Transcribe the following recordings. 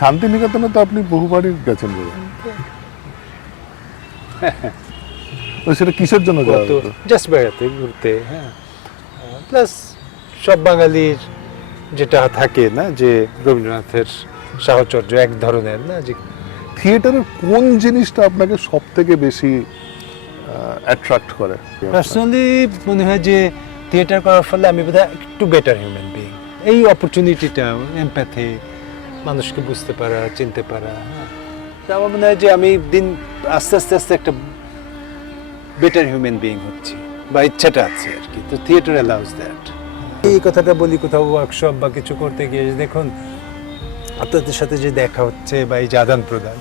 শান্তিনিকেতনে তো আপনি বহুবারই গেছেন বলে, তো সেটা কিসের জন্য যাওয়া হতো? জাস্ট বেড়াতে, ঘুরতে। হ্যাঁ, প্লাস সব বাঙালির যেটা থাকে না, যে রবীন্দ্রনাথের সাহচর্য এক ধরনের না, যে থিয়েটারের কোন জিনিসটা আপনাকে সব থেকে বেশি অ্যাট্রাক্ট করে? পার্সোনালি মনে হয় যে থিয়েটার করার ফলে আমি বোধহয় একটু বেটার হিউম্যান বিইং। এই অপরচুনিটিটা, এমপ্যাথি, মানুষকে বুঝতে পারা, চিনতে পারা, হ্যাঁ, তো আমার মনে হয় যে আমি দিন আস্তে আস্তে আস্তে একটা বেটার হিউম্যান বিইং হচ্ছি, বা ইচ্ছাটা আছে আর কি। তো থিয়েটার অ্যালাউজ দ্যাট। এই কথাটা বলি কোথাও ওয়ার্কশপ বা কিছু করতে গিয়ে, দেখুন আপনাদের সাথে যে দেখা হচ্ছে বা এই যে আদান প্রদান,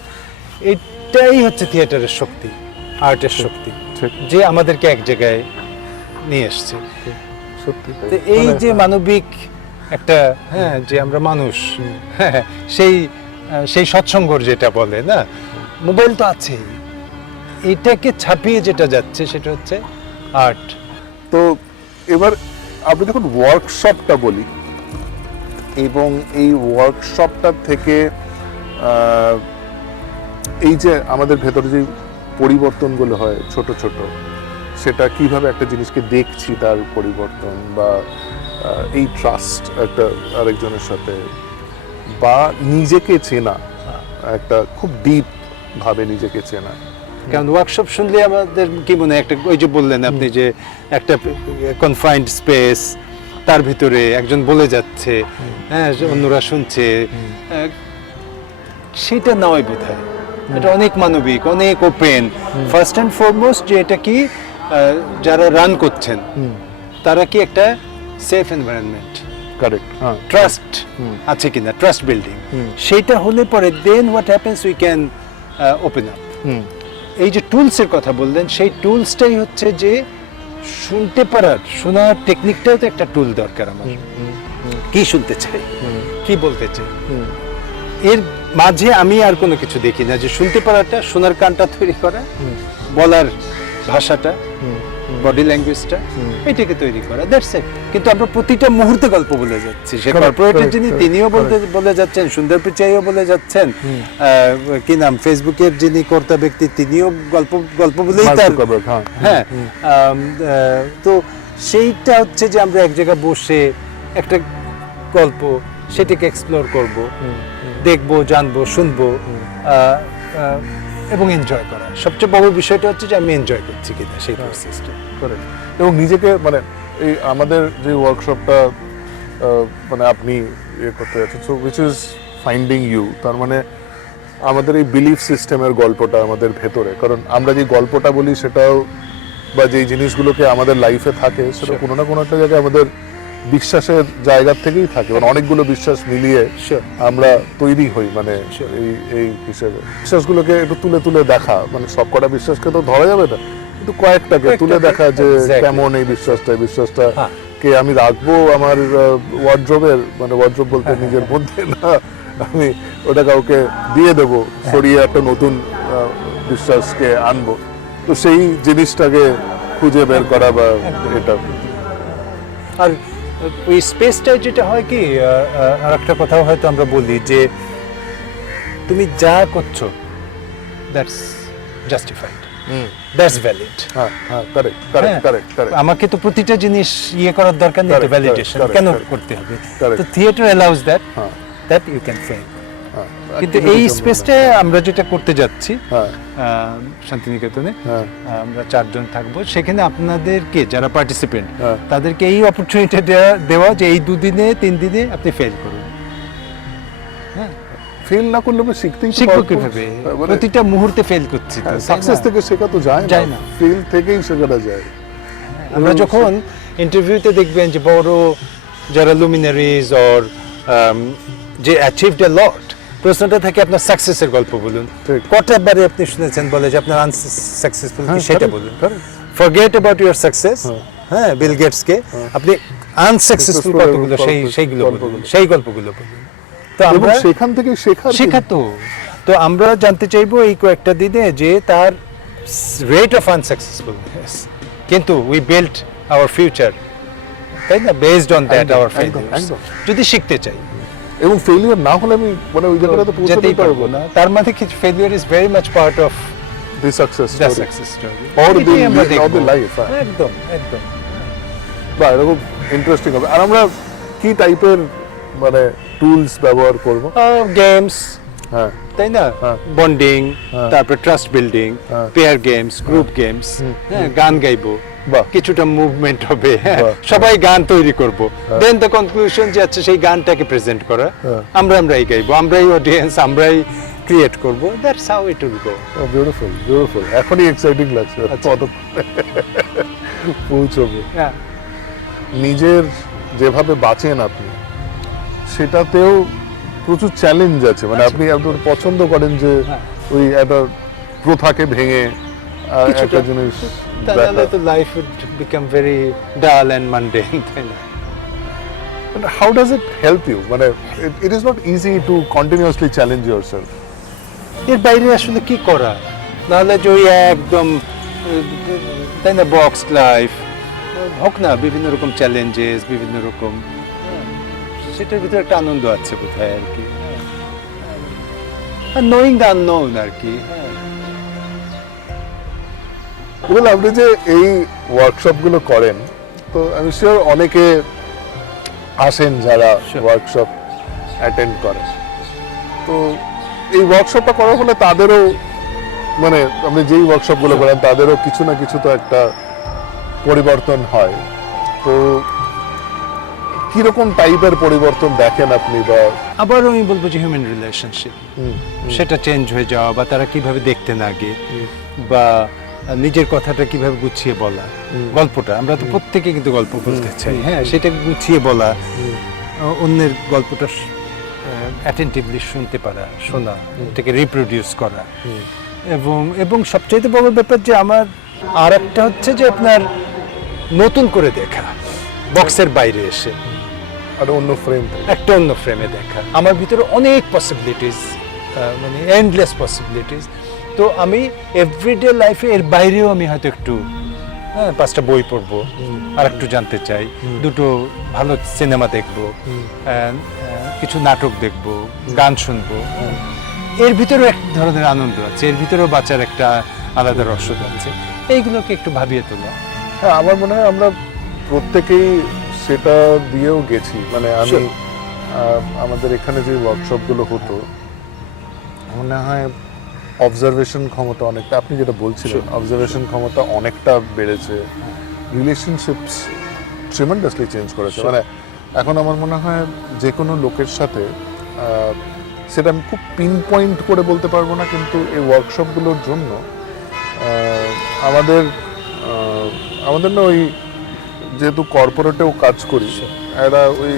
এটাই হচ্ছে থিয়েটারের শক্তি, আর্টের শক্তি, যে আমাদেরকে এক জায়গায় নিয়ে এসছে। সত্যি তো এই যে মানবিক একটা, হ্যাঁ, যে আমরা মানুষ, হ্যাঁ, সেই সৎসঙ্গর যেটা বলে না, মোবাইল তো আছেই, এটাকে ছাপিয়ে যেটা যাচ্ছে সেটা হচ্ছে আর্ট। তো এবার আপনি যখন ওয়ার্কশপটা বলি, এবং এই ওয়ার্কশপটা থেকে এই যে আমাদের ভেতরে যে পরিবর্তনগুলো হয় ছোট ছোট, সেটা কিভাবে একটা জিনিসকে দেখছি তার পরিবর্তন, বা এই ট্রাস্ট একটা আরেকজনের সাথে, বা নিজেকে চেনা, একটা খুব ডিপ ভাবে নিজেকে চেনা। কারণ ওয়ার্কশপ শুনলে আমাদের কি মনে হয়, একটা ওই যে বললেন আপনি যে একটা কনফাইন্ড স্পেস, তার ভিতরে একজন বলে যাচ্ছে, হ্যাঁ, অন্যরা শুনছে, সেটা নয় বোধহয়। এটা অনেক মানবিক, অনেক ওপেন। ফার্স্ট অ্যান্ড ফরমোস্ট যে এটা কি, যারা রান করছেন তারা কি একটা সেফ এনভায়রনমেন্ট, কারেক্ট, ট্রাস্ট আছে কিনা, ট্রাস্ট বিল্ডিং, সেইটা হলে পরে then what happens, we can open up. এই যে টুলসের কথা বললেন, সেই টুলসটাই হচ্ছে যে শুনতে পারার, শোনার টেকনিকটাও তো একটা টুল দরকার আমার। কি শুনতে চাই, কি বলতে চাই, এর মাঝে আমি আর কোনো কিছু দেখি না। যে শুনতে পারাটা, শোনার কানটা তৈরি করা, বলার ভাষাটা, বডি ল্যাঙ্গুয়েজটা, এটাকে তৈরি করা, দ্যাটস ইট। কিন্তু আমরা প্রতিটা মুহূর্তে গল্প বলে যাচ্ছি। সে কর্পোরেটের যিনি, তিনিও বলে যাচ্ছেন, সুন্দর পিচাইও বলে যাচ্ছেন, কি নাম, ফেসবুকের যিনি কর্তা ব্যক্তি, তিনিও গল্প বলেই তার, হ্যাঁ। তো সেইটা হচ্ছে যে আমরা এক জায়গায় বসে একটা গল্প, সেটাকে এক্সপ্লোর করব, দেখবো, জানবো, শুনবো, এবং এনজয় করা। সবচেয়ে বড় বিষয়টা হচ্ছে যে আমি এনজয় করছি কিনা সেই প্রসেসটা করে, এবং নিজেকে, মানে এই আমাদের যে ওয়ার্কশপটা মানে আপনি ইয়ে করতে যাচ্ছেন, so which is finding you, তার মানে আমাদের এই বিলিফ সিস্টেমের গল্পটা আমাদের ভেতরে, কারণ আমরা যে গল্পটা বলি সেটাও, বা যেই জিনিসগুলোকে আমাদের লাইফে থাকে, সেটা কোনো না কোনো একটা জায়গায় আমাদের বিশ্বাসের জায়গা থেকেই থাকে, মানে অনেকগুলো বিশ্বাস মিলিয়ে আমরা তৈরি হই, মানে এই হিসেবে বিশ্বাসগুলোকে একটু তুলে তুলে দেখা, মানে সবকটা বিশ্বাসকে তো ধরা যাবে না, কিন্তু কয়েকটাকে তুলে দেখা, যে কেমন এই বিশ্বাসটা কে আমি রাখবো আমার ওয়ার্ড্রোবের, মানে ওয়ার্ড্রোব বলতে নিজের মধ্যে না, আমি ওটা কাউকে দিয়ে দেবো, সরিয়ে একটা নতুন বিশ্বাসকে আনবো। তো সেই জিনিসটাকে খুঁজে বের করা, বা এটা। আর ওই স্পেসটাই যেটা হয় কি, আর একটা কথাও হয়তো আমরা বলি যে তুমি যা করছো, দ্যাটস জাস্টিফাইড, দ্যাটস ভ্যালিড। আমাকে তো প্রতিটা জিনিস ইয়ে করার দরকার নেই, ভ্যালিডেশন কেন করতে হবে? তো theatre allows that you can fail. কিন্তু এই স্পেসটা আমরা যেটা করতে যাচ্ছি শান্তিনিকেতনে, আমরা 4 জন থাকবো, সেখানে আপনাদেরকে যারা পার্টিসিপেন্ট, তাদেরকে এই অপরচুনিটি দেওয়া যে এই 2 দিনে 3 দিনে আপনি ফেল করুন। হ্যাঁ, ফেল না করলে শিখতেই শিখবো কিভাবে? প্রতিটা মুহূর্তে ফেল করছি, সাকসেস থেকে শেখা তো যায় না, ফেল থেকেই শেখাটা যায়। আমরা যখন ইন্টারভিউতে দেখবেন যে বড় যারা লুমিনারিজ অর যে অ্যাচিভড এ লট, প্রশ্নটা থাকে আপনার সাকসেসের গল্প বলুন। কতবারে আপনি শুনেছেন বলে যে আপনার আনসাকসেসফুল কি, সেটা বলুন। ফরগেট অ্যাবাউট ইওর সাকসেস, হ্যাঁ, বিল গেটস কে আপনি আনসাকসেসফুল কতগুলো, সেইগুলো বলুন, সেই গল্পগুলো বলুন। তো আমরা সেখান থেকে শেখা, তো আমরা জানতে চাইবো এই কয়েকটা দিনে যে তার রেট অফ আনসাকসেসফুলনেস, কিন্তু উই বিল্ট আওয়ার ফিউচার, তাই না, based on that our failures, যদি শিখতে চাই। এবং ফেলিয়ার না হলে আমি মানে ওই জায়গাটাতে পৌঁছাতেই যেতেই পারবো পারবো না। তার মানে কিছু failure is very much part of the success the story success story or the life, হ্যাঁ। একদম একদম বা এরকম ইন্টারেস্টিং হবে। আর আমরা কি টাইপের মানে টুলস ব্যবহার করব? গেমস, হ্যাঁ তাই না, হ্যাঁ। বন্ডিং, হ্যাঁ। তারপর ট্রাস্ট বিল্ডিং, হ্যাঁ। পেয়ার গেমস, গ্রুপ গেমস, হ্যাঁ, গান গাইবো, বাহ। কিছুটা মুভমেন্ট হবে, হ্যাঁ, বাহ। সবাই গান তৈরি করব, দেন দ্য কনক্লুশন যে আচ্ছা সেই গানটাকে প্রেজেন্ট করা, হ্যাঁ। আমরাই গাইবো, আমরাই অডিয়েন্স, আমরাই ক্রিয়েট করব, that's how it will go. Beautiful beautiful, এখনই এক্সাইটিং লাগছে আচ্ছা। কত পৌঁছবো। হ্যাঁ, নিজের যেভাবে বাঁচেন আপনি সেটাতেও প্রচুর চ্যালেঞ্জ আছে, মানে আপনি একদম পছন্দ করেন যে হ্যাঁ। ওই একটা প্রথাকে ভেঙে কিছুটা। একটা জিনিস তাহলে দেখা। তো life would become very dull and mundane, তাই না? How does it help you? মানে it is not easy to continuously challenge yourself. এর বাইরে আসলে কি করা, নাহলে যে ওই একদম তাই না বক্স লাইফ হোক না, বিভিন্ন রকম চ্যালেঞ্জেস, বিভিন্ন রকম, সেটার ভিতরে একটা আনন্দ আছে বোধহয় আর কি, নোয়িং দ্য আননোন আর কি। বল, আপনি যে এই ওয়ার্কশপগুলো করেন, তো আমি শিওর অনেকে আসেন যারা Sure. ওয়ার্কশপ অ্যাটেন্ড করেন, তো এই ওয়ার্কশপটা করার ফলে তাদেরও মানে আপনি যেই ওয়ার্কশপগুলো করেন তাদেরও কিছু না কিছু তো একটা পরিবর্তন হয়। তো কিরকম টাইপের পরিবর্তন দেখেন আপনি? বা আবার আমি বলবো যে হিউম্যান রিলেশনশিপ, সেটা চেঞ্জ হয়ে যাওয়া, বা তারা কিভাবে দেখতেন আগে, বা নিজের কথাটা কিভাবে গুছিয়ে বলা, গল্পটা আমরা তো প্রত্যেকে কিন্তু গল্প বলতে চাই, হ্যাঁ, সেটা গুছিয়ে বলা, অন্যের গল্পটা অ্যাটেন্টিভলি শুনতে পারা, শোনা, এটাকে রিপ্রোডিউস করা, এবং সবচেয়ে বড় ব্যাপার যে আমার আর একটা হচ্ছে যে আপনার নতুন করে দেখা, বক্সের বাইরে এসে আর অন্য ফ্রেম একটা অন্য ফ্রেমে দেখা। আমার ভিতরে অনেক পসিবিলিটিস, মানে এন্ডলেস পসিবিলিটিস। তো আমি এভরিডে লাইফে এর বাইরেও আমি হয়তো একটু, হ্যাঁ, 5টা বই পড়বো, আর একটু জানতে চাই, দুটো ভালো সিনেমা দেখবো, কিছু নাটক দেখবো, গান শুনবো, এর ভিতরেও এক ধরনের আনন্দ আছে, এর ভিতরেও বাঁচার একটা আলাদা রসদ আছে, এইগুলোকে একটু ভাবিয়ে তোলা। হ্যাঁ, আমার মনে হয় আমরা প্রত্যেকেই সেটা দিয়েও গেছি। মানে আমি Sure. আমাদের এখানে যে ওয়ার্কশপগুলো হতো, মনে হয় অবজারভেশন ক্ষমতা অনেকটা, আপনি যেটা বলছিলেন, অবজারভেশন ক্ষমতা অনেকটা বেড়েছে, রিলেশনশিপস ট্রিমেন্ডাসলি চেঞ্জ করেছে। Sure. মানে এখন আমার মনে হয় যে কোনো লোকের সাথে সেটা আমি খুব পিন পয়েন্ট করে বলতে পারবো না, কিন্তু এই ওয়ার্কশপগুলোর জন্য আমাদের না ওই যেহেতু কর্পোরেটেও কাজ করি, একটা ওই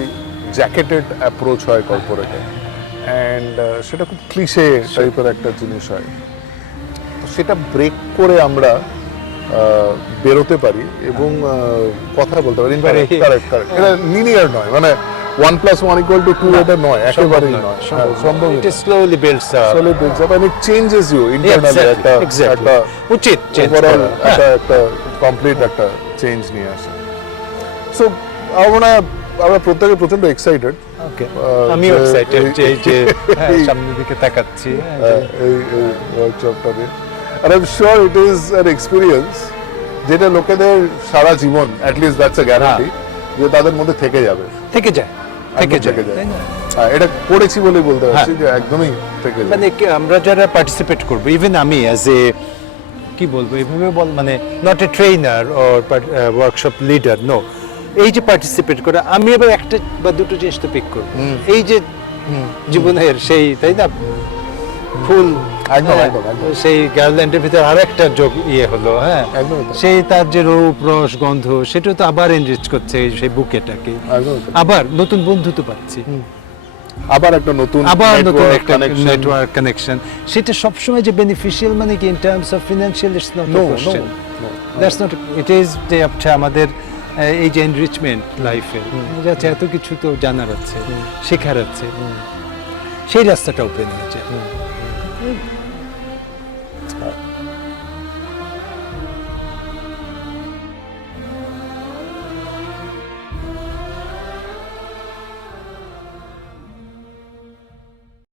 জ্যাকেটেড অ্যাপ্রোচ হয় কর্পোরেটে, অ্যান্ড সেটা খুব ক্লিশে টাইপের একটা জিনিস হয়। তো সেটা ব্রেক করে আমরা বেরোতে পারি এবং কথা বলতে পারি। কারেক্ট কারেক্ট, এটা লিনিয়ার নয়, মানে 1+1=2 এটা নয়, একেবারেই নয়, হ্যাঁ, সম্ভব It is slowly builds up. Slowly builds up and it changes you internally. একটা উচিত চেঞ্জ ওভারঅল করা। একটা কমপ্লিট একটা চেঞ্জ নিয়ে আসে। সো আমরা প্রত্যেকে প্রচন্ড এক্সাইটেড। ওকে, আমিও এক্সাইটেড যে এই যে সামনের দিকে তাকাচ্ছি এই ওয়ার্কশপটা নিয়ে, and I'm sure it is an experience যেটা লোকেদের সারা জীবন, at least that's a guarantee, যে তাদের মধ্যে থেকে যাবে, থেকে যায়, একদম থেকে যায়। হ্যাঁ, এটা করেছি বলেই বলতে পারছি যে একদমই থেকে যায়। মানে আমরা যারা পার্টিসিপেট করবো, ইভেন আমি অ্যাজ এ কি বলবো এইভাবে বল, মানে not a trainer or workshop leader, no, এই যে পার্টিসিপেট করে আমি এবার একটা বা দুটো জিনিস তো পিক করবো, এই যে জীবনের সেই, তাই না, ফুল, একদম, হ্যাঁ, একদম, একদম। সেই গার্ল্যান্ডের ভিতরে আর একটা যোগ হলো, হ্যাঁ, একদম তাই। সেই তার যে রূপ রস গন্ধ, সেটা তো আবার এনরিচ করছে সেই বুকেটাকে, একদম তাই। আবার নতুন বন্ধু তো পাচ্ছি, আবার একটা নতুন নতুন একটা connection. নেটওয়ার্ক কানেকশন, সেটা সবসময় যে বেনিফিশিয়াল, মানে কি in terms of financial, it's not No, a question, no. That's not, it is যে আচ্ছা আমাদের এই যে এনরিচমেন্ট লাইফে যাচ্ছে, এত কিছু তো জানার আছে, শেখার আছে, সেই রাস্তাটা ওপেন হয়ে যায়।